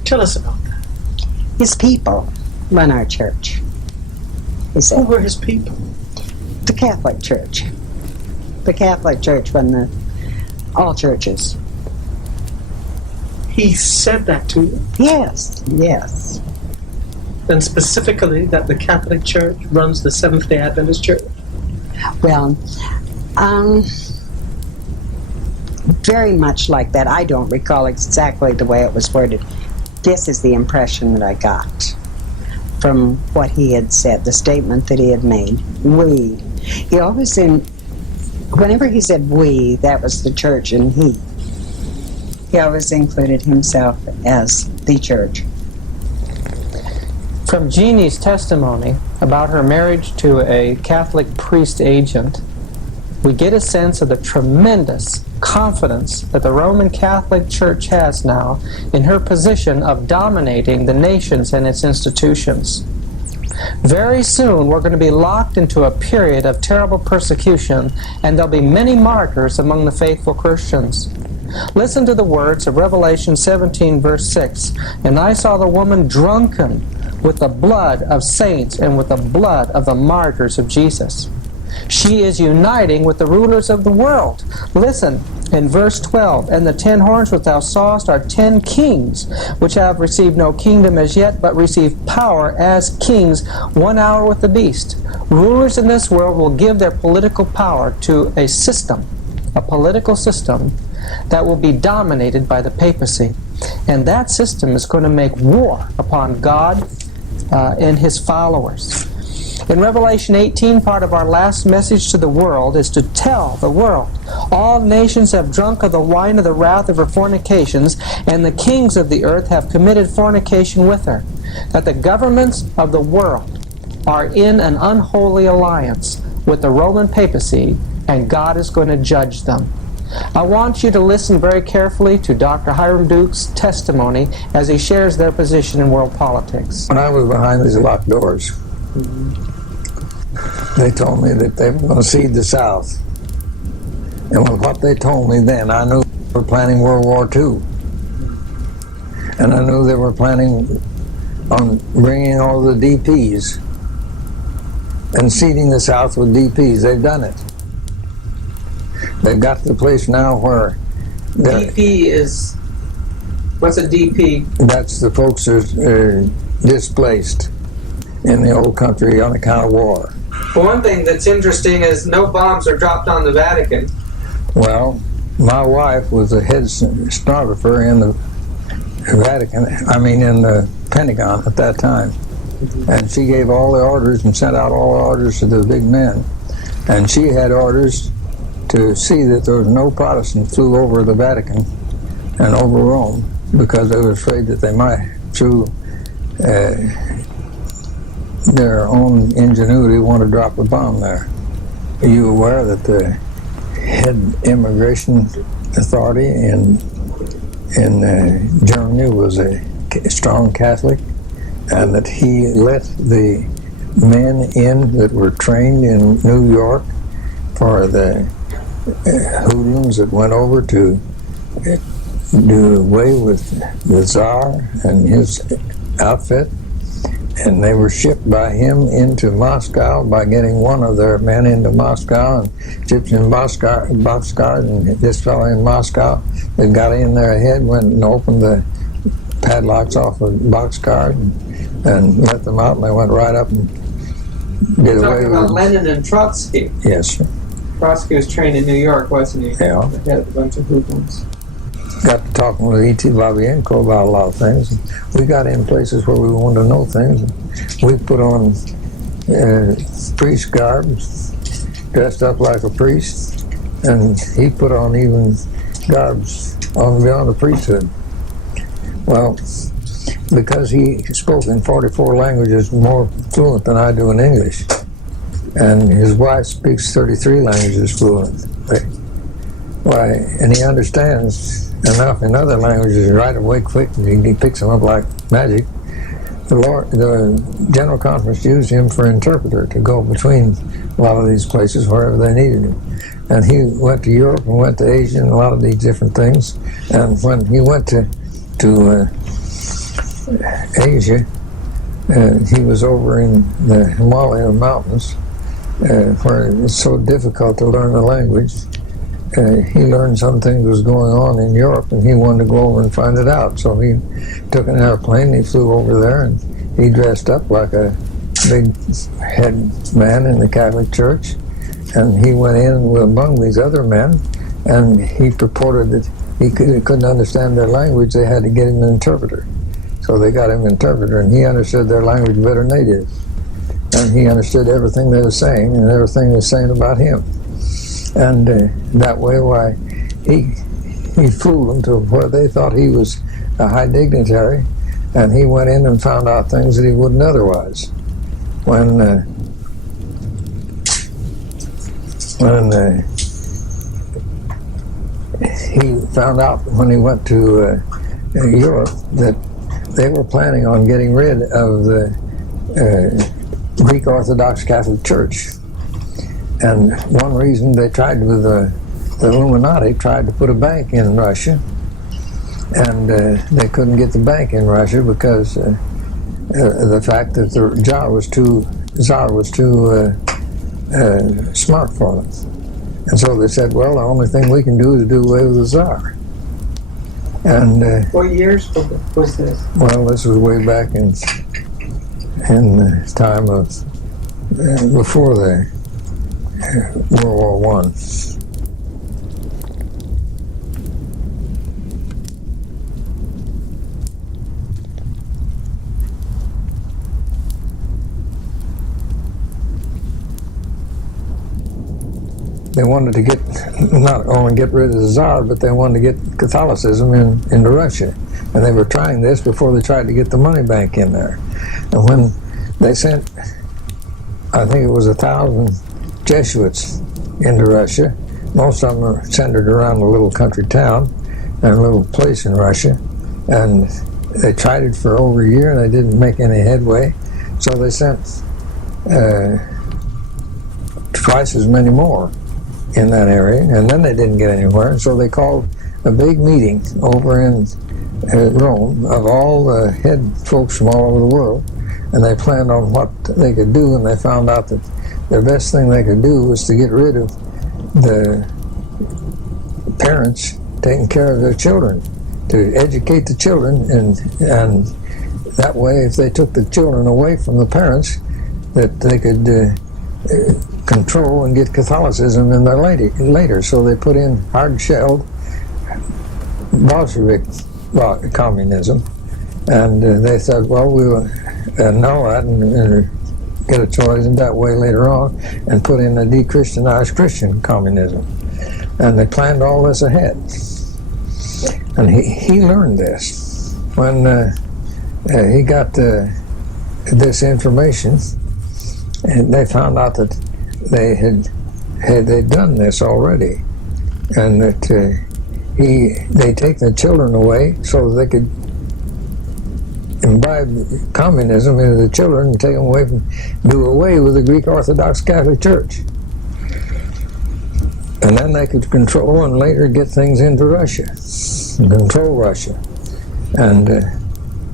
Tell us about that. His people run our church. He Who said, were his people? the Catholic Church. The Catholic Church run all churches. He said that to you, Yes, yes. and specifically that the Catholic Church runs the Seventh-day Adventist Church. Well, very much like that. I don't recall exactly the way it was worded. This is the impression that I got from what he had said, the statement that he had made. We. He always whenever he said we, that was the church, and he always included himself as the church. From Jeannie's testimony about her marriage to a Catholic priest agent, we get a sense of the tremendous confidence that the Roman Catholic Church has now in her position of dominating the nations and its institutions. Very soon we're going to be locked into a period of terrible persecution, and there'll be many martyrs among the faithful Christians. Listen to the words of Revelation 17, verse 6. And I saw the woman drunken with the blood of saints and with the blood of the martyrs of Jesus. She is uniting with the rulers of the world. Listen, in verse 12, and the 10 horns which thou sawest are 10 kings, which have received no kingdom as yet, but receive power as kings 1 hour with the beast. Rulers in this world will give their political power to a system, a political system, that will be dominated by the papacy. And that system is going to make war upon God and his followers. In Revelation 18, part of our last message to the world is to tell the world, all nations have drunk of the wine of the wrath of her fornications, and the kings of the earth have committed fornication with her. That the governments of the world are in an unholy alliance with the Roman papacy, and God is going to judge them. I want you to listen very carefully to Dr. Hiram Duke's testimony as he shares their position in world politics. When I was behind these locked doors, they told me that they were going to cede the South. And with what they told me then, I knew they were planning World War II. And I knew they were planning on bringing all the DPs and seeding the South with DPs. They've done it. They've got to the place now where DP is... What's a DP? that's the folks that are displaced in the old country on account of war. Well, one thing that's interesting is no bombs are dropped on the Vatican. Well, my wife was the head stenographer in the Vatican, in the Pentagon at that time. And she gave all the orders and sent out all the orders to the big men. And she had orders to see that there was no Protestant flew over the Vatican and over Rome, because they were afraid that they might, through their own ingenuity, want to drop a bomb there. Are you aware that the head immigration authority in Germany was a strong Catholic, and that he let the men in that were trained in New York for the hoodlums that went over to do away with the Tsar and his outfit, and they were shipped by him into Moscow by getting one of their men into Moscow and shipped in boxcars, and this fellow in Moscow that got in there ahead went and opened the padlocks off of boxcars and let them out, and they went right up and did away with Lenin and Trotsky. Yes, sir. Trotsky was trained in New York, wasn't he? Yeah. He had a bunch of hoodlums. Got to talking with E.T. Babienko about a lot of things. We got in places where we wanted to know things. We put on priest garb, dressed up like a priest, and he put on even garbs on beyond the priesthood. Well, because he spoke in 44 languages more fluent than I do in English, and his wife speaks 33 languages fluently. Why, and he understands enough in other languages right away quick, and he picks them up like magic. The General Conference used him for interpreter to go between a lot of these places wherever they needed him. And he went to Europe and went to Asia and a lot of these different things. And when he went to Asia, he was over in the Himalayan mountains, where it's so difficult to learn the language. He learned some things was going on in Europe, and he wanted to go over and find it out. So he took an airplane, he flew over there, and he dressed up like a big head man in the Catholic Church, and he went in among these other men, and he purported that he couldn't understand their language. They had to get him an interpreter. So they got him an interpreter, and he understood their language better than they did. And he understood everything they were saying, and everything they were saying about him. And that way, why, he fooled them to where they thought he was a high dignitary, and he went in and found out things that he wouldn't otherwise. When he found out when he went to Europe that they were planning on getting rid of the Greek Orthodox Catholic Church. And one reason they tried with the Illuminati tried to put a bank in Russia, and they couldn't get the bank in Russia because the fact that the Tsar was too smart for them. And so they said, well, the only thing we can do is do away with the Tsar. And what years was this? well, this was way back in the time of before the World War I. They wanted to not only get rid of the Tsar, but they wanted to get Catholicism into Russia. And they were trying this before they tried to get the money bank in there. And when they sent, I think it was 1,000 Jesuits into Russia, most of them were centered around a little country town and a little place in Russia. And they tried it for over a year and they didn't make any headway. So they sent twice as many more in that area, and then they didn't get anywhere. So they called a big meeting over in Rome of all the head folks from all over the world, and they planned on what they could do, and they found out that the best thing they could do was to get rid of the parents taking care of their children, to educate the children, and that way, if they took the children away from the parents, that they could control and get Catholicism in there later. So they put in hard-shelled Bolshevik communism, and they said, well, we'll annul that and get a choice in that way later on, and put in a de-Christianized Christian communism. And they planned all this ahead. And he learned this. When he got this information, and they found out that they'd done this already, and that they take the children away so that they could imbibe communism into the children and take them away do away with the Greek Orthodox Catholic Church. And then they could control and later get things into Russia, and control Russia. And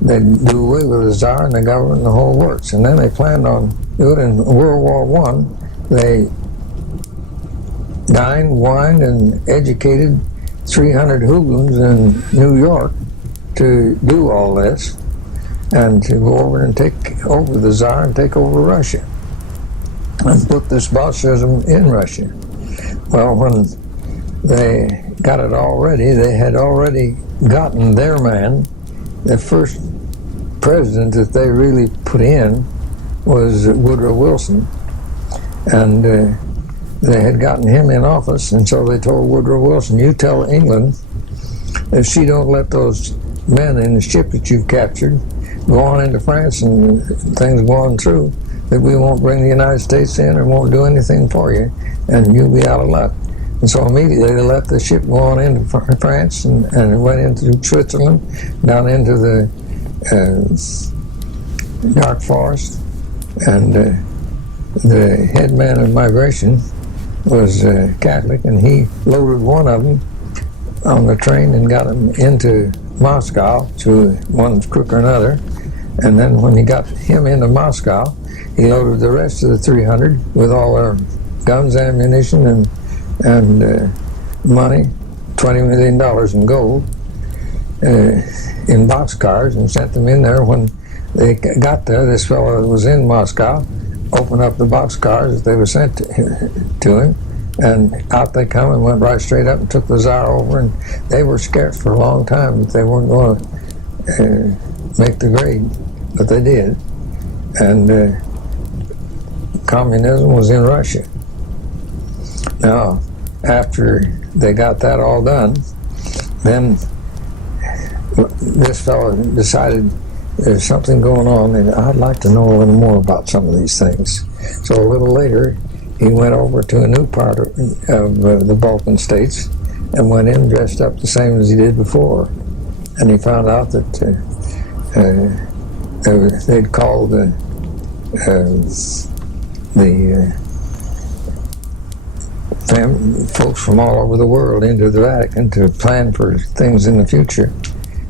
they'd do away with the Tsar and the government and the whole works. And then they planned on doing it in World War I. They dined, wined, and educated 300 hoodlums in New York to do all this, and to go over and take over the Tsar and take over Russia, and put this Bolshevism in Russia. Well, when they got it all ready, they had already gotten their man. The first president that they really put in was Woodrow Wilson, and they had gotten him in office, and so they told Woodrow Wilson, you tell England if she don't let those men in the ship that you've captured go on into France and things go on through, that we won't bring the United States in or won't do anything for you, and you'll be out of luck. And so immediately they let the ship go on into France and it went into Switzerland, down into the dark forest, and the head man of migration was Catholic, and he loaded one of them on the train and got him into Moscow through one crook or another. And then when he got him into Moscow, he loaded the rest of the 300 with all their guns, ammunition, and money, $20 million in gold, in boxcars, and sent them in there. When they got there, this fellow that was in Moscow opened up the boxcars that they were sent to him, and out they come and went right straight up and took the Tsar over, and they were scared for a long time that they weren't going to make the grade, but they did. And communism was in Russia. Now, after they got that all done, then this fellow decided there's something going on, and I'd like to know a little more about some of these things. So a little later, he went over to a new part of the Balkan states and went in dressed up the same as he did before. And he found out that they'd called the folks from all over the world into the Vatican to plan for things in the future,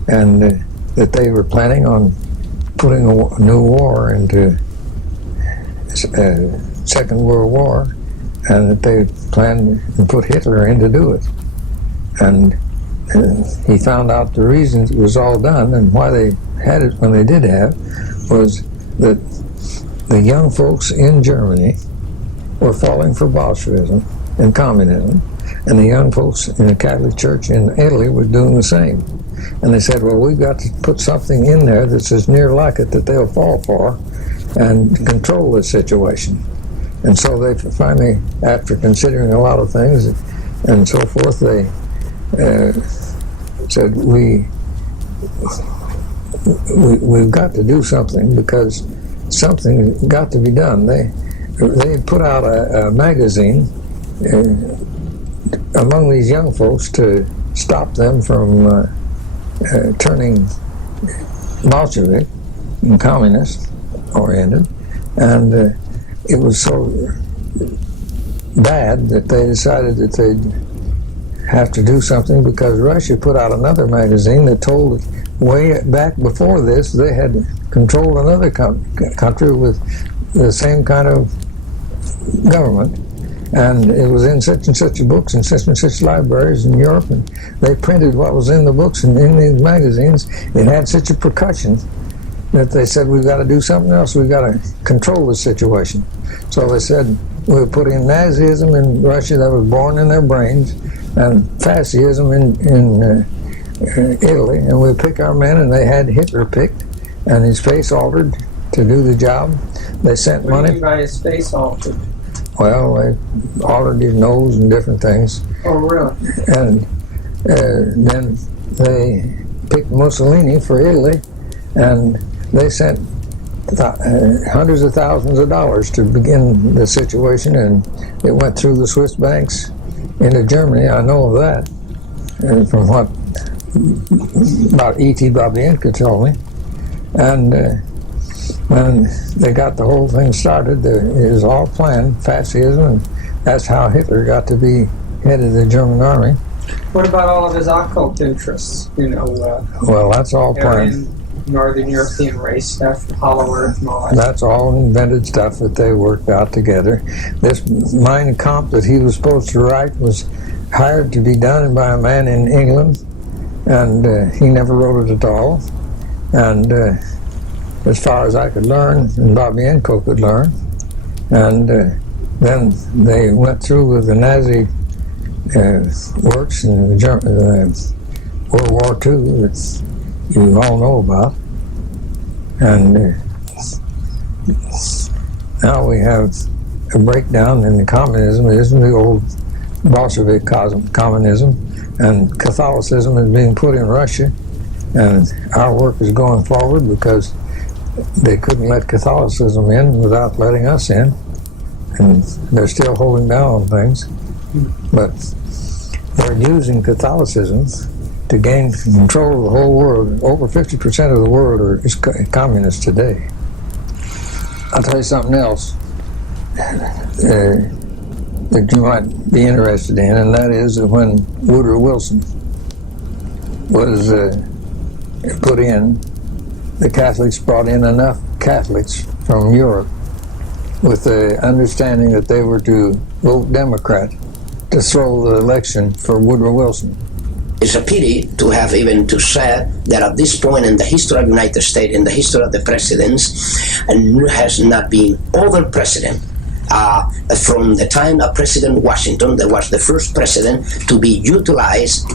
and that they were planning on putting a new war into Second World War, and that they planned to put Hitler in to do it. And he found out the reasons it was all done and why they had it when they did have was that the young folks in Germany were falling for Bolshevism and communism, and the young folks in the Catholic Church in Italy were doing the same. And they said, well, we've got to put something in there that's as near like it that they'll fall for and control the situation. And so they finally, after considering a lot of things and so forth, they said, we've got to do something, because something got to be done. They put out a magazine among these young folks to stop them from turning Bolshevik and communist oriented, and it was so bad that they decided that they'd have to do something, because Russia put out another magazine that told way back before this they had controlled another country with the same kind of government, and it was in such and such books and such libraries in Europe, and they printed what was in the books and in these magazines. It had such a percussion that they said, we've got to do something else, we've got to control the situation. So they said, we'll put in Nazism in Russia that was born in their brains, and fascism in Italy, and we'll pick our men, and they had Hitler picked, and his face altered to do the job. They sent money. What do you mean by his face altered? Well, they altered his nose and different things. Oh, really? And then they picked Mussolini for Italy, and they sent hundreds of thousands of dollars to begin the situation, and it went through the Swiss banks into Germany. I know of that, and from what about E.T. Babienko told me. And when they got the whole thing started, it was all planned, fascism, and that's how Hitler got to be head of the German army. What about all of his occult interests? Well, that's all planned. Northern European race stuff, Hollow Earth and all that. That's all invented stuff that they worked out together. This Mein Kampf that he was supposed to write was hired to be done by a man in England, and he never wrote it at all. And as far as I could learn, and Babienko could learn, and then they went through with the Nazi works in World War II that you all know about. And now we have a breakdown in the communism. It isn't the old Bolshevik communism, and Catholicism is being put in Russia, and our work is going forward because they couldn't let Catholicism in without letting us in, and they're still holding down on things. But they're using Catholicism to gain control of the whole world. Over 50% of the world is communist today. I'll tell you something else that you might be interested in, and that is that when Woodrow Wilson was put in, the Catholics brought in enough Catholics from Europe with the understanding that they were to vote Democrat to throw the election for Woodrow Wilson. It's a pity to have even to say that at this point in the history of the United States, in the history of the presidents, has not been other president from the time of President Washington, that was the first president to be utilized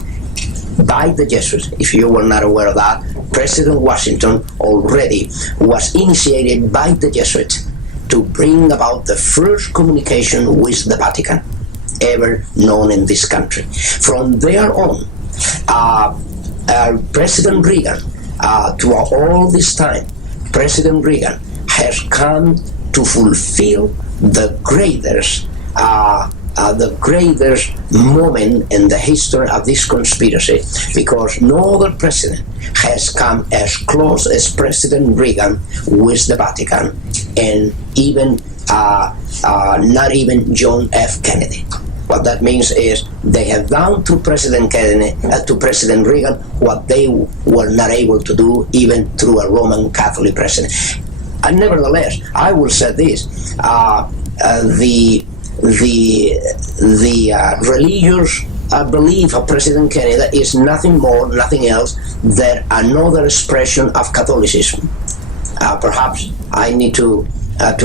by the Jesuits. If you were not aware of that, President Washington already was initiated by the Jesuits to bring about the first communication with the Vatican ever known in this country. From there on, President Reagan, to all this time, President Reagan has come to fulfill the greatest moment in the history of this conspiracy, because no other president has come as close as President Reagan with the Vatican, and even not even John F. Kennedy. What that means is they have done to President Kennedy, to President Reagan, what they were not able to do even through a Roman Catholic president. And nevertheless, I will say this: the religious belief of President Kennedy is nothing more, nothing else than another expression of Catholicism. Perhaps I need to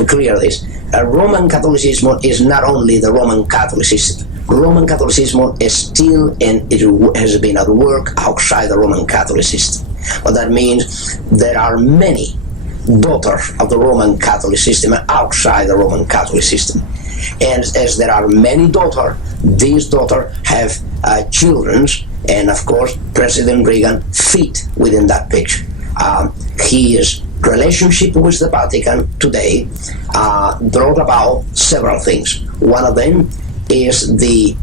clear this. Roman Catholicism is not only the Roman Catholic system. Roman Catholicism is still, and it has been at work outside the Roman Catholic system. What that means, there are many daughters of the Roman Catholic system outside the Roman Catholic system. And as there are many daughters, these daughters have children, and of course President Reagan fit within that picture. His relationship with the Vatican today brought about several things. One of them is the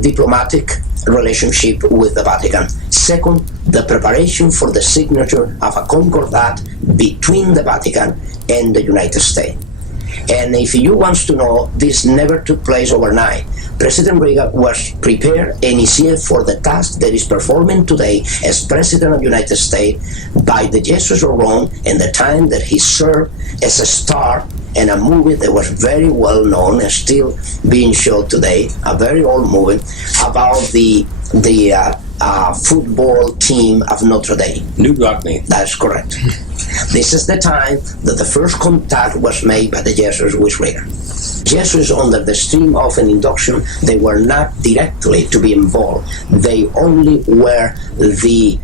diplomatic relationship with the Vatican. Second, the preparation for the signature of a concordat between the Vatican and the United States. And if you want to know, this never took place overnight. President Reagan was prepared and is here for the task that is performing today as President of the United States by the Jesuits of Rome, in the time that he served as a star in a movie that was very well known and still being shown today, a very old movie about the football team of Notre Dame. Rockne. That's correct. This is the time that the first contact was made by the Jesuits with Reagan. Jesuits, under the stream of an induction, they were not directly to be involved. They only were the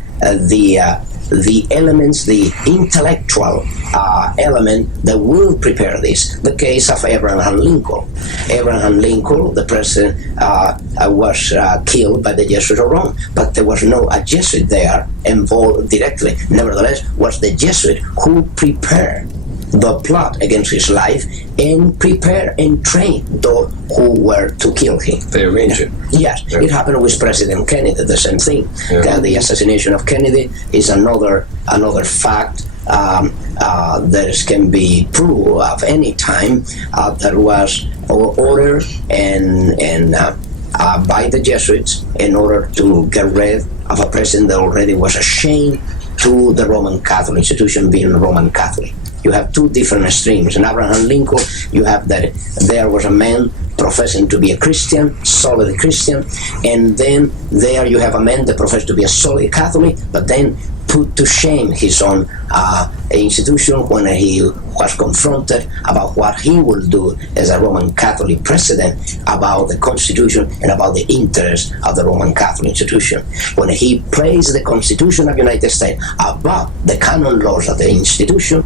elements, the intellectual element that will prepare this. The case of Abraham Lincoln. Abraham Lincoln, the president, was killed by the Jesuits of Rome, but there was no a Jesuit there involved directly. Nevertheless, was the Jesuit who prepared the plot against his life and prepare and train those who were to kill him. They arranged it. Yes, it happened with President Kennedy, the same thing. The assassination of Kennedy is another fact that can be proved of any time that was ordered and by the Jesuits in order to get rid of a president that already was ashamed to the Roman Catholic institution, being Roman Catholic. You have two different streams. In Abraham Lincoln, you have that there was a man professing to be a Christian, solid Christian, and then there you have a man that professed to be a solid Catholic, but then put to shame his own institution when he was confronted about what he will do as a Roman Catholic president about the Constitution and about the interests of the Roman Catholic institution. When he placed the Constitution of the United States above the canon laws of the institution,